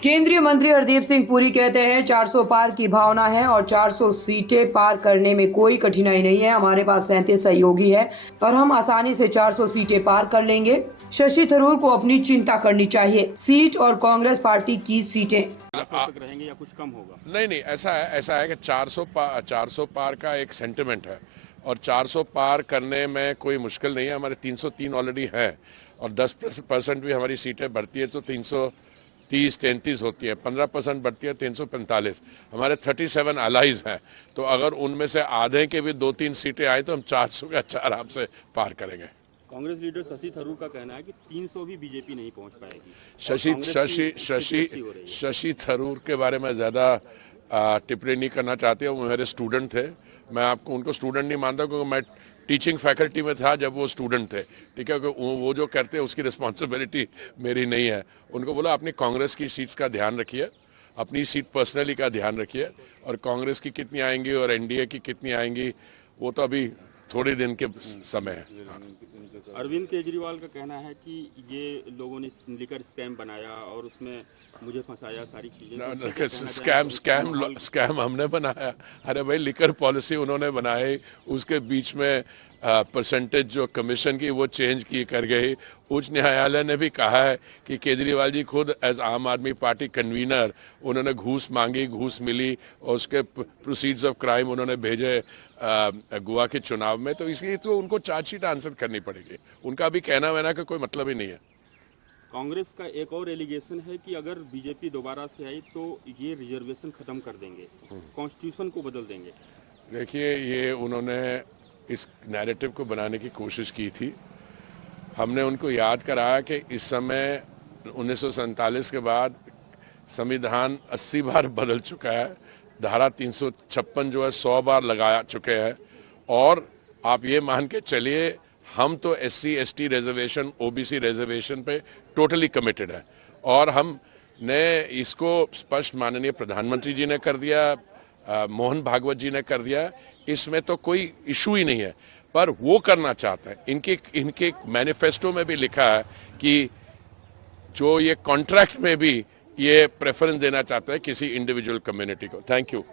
केंद्रीय मंत्री हरदीप सिंह पुरी कहते हैं 400 पार की भावना है और 400 सीटें पार करने में कोई कठिनाई नहीं है। हमारे पास 37 सहयोगी है और हम आसानी से 400 सीटें पार कर लेंगे। शशि थरूर को अपनी चिंता करनी चाहिए। सीट और कांग्रेस पार्टी की सीटें तक रहेंगे या कुछ कम होगा? नहीं, ऐसा है कि 400 पार का एक सेंटिमेंट है और 400 पार करने में कोई मुश्किल नहीं है। हमारे 303 ऑलरेडी हैं और 10% भी हमारी सीटें बढ़ती है तो 330-33 होती है, 15% बढ़ती है 345। हमारे 37 अलाइज हैं, तो अगर उनमें से आधे के भी 2-3 सीटें आए तो हम 400 का अच्छा आराम से पार करेंगे। कांग्रेस लीडर शशि थरूर का कहना है कि 300 भी बीजेपी नहीं पहुंच पाएगी। शशि थरूर के बारे में ज़्यादा टिप्पणी नहीं करना चाहते। वो मेरे स्टूडेंट थे। मैं आपको उनको स्टूडेंट नहीं मानता क्योंकि मैं टीचिंग फैकल्टी में था जब वो स्टूडेंट थे। ठीक है, वो जो करते हैं उसकी रिस्पॉन्सिबिलिटी मेरी नहीं है। उनको बोला अपनी कांग्रेस की सीट्स का ध्यान रखिए, अपनी सीट पर्सनली का ध्यान रखिए, और कांग्रेस की कितनी आएंगी और एनडीए की कितनी आएंगी वो तो अभी थोड़े दिन के समय है। अरविंद केजरीवाल का कहना है कि ये लोगों ने लिकर स्कैम बनाया और उसमें मुझे फंसाया, सारी चीजें। स्कैम हमने बनाया? अरे भाई, लिकर पॉलिसी उन्होंने बनाई, उसके बीच में परसेंटेज जो कमीशन की वो चेंज की कर गई। उच्च न्यायालय ने भी कहा है कि केजरीवाल जी खुद एज आम आदमी पार्टी कन्वीनर उन्होंने घूस मांगी, घूस मिली और उसके प्रोसीड्स ऑफ क्राइम उन्होंने भेजे गोवा के चुनाव में। तो इसलिए तो उनको चार्जशीट आंसर करनी पड़ेगी। उनका भी कहना वहना का कोई मतलब ही नहीं है। कांग्रेस का एक और एलिगेशन है कि अगर बीजेपी दोबारा से आई तो ये रिजर्वेशन खत्म कर देंगे, कॉन्स्टिट्यूशन को बदल देंगे। देखिए, ये उन्होंने इस नैरेटिव को बनाने की कोशिश की थी। हमने उनको याद कराया कि इस समय 1947 के बाद संविधान 80 बार बदल चुका है, धारा 356 जो है 100 बार लगा चुके हैं, और आप ये मान के चलिए हम तो SC ST reservation, OBC reservation पे टोटली कमिटेड है। और हमने इसको स्पष्ट माननीय प्रधानमंत्री जी ने कर दिया, मोहन भागवत जी ने कर दिया। इसमें तो कोई इशू ही नहीं है, पर वो करना चाहते हैं। इनके मैनिफेस्टो में भी लिखा है कि जो ये कॉन्ट्रैक्ट में भी ये प्रेफरेंस देना चाहते हैं किसी इंडिविजुअल कम्युनिटी को। Thank you.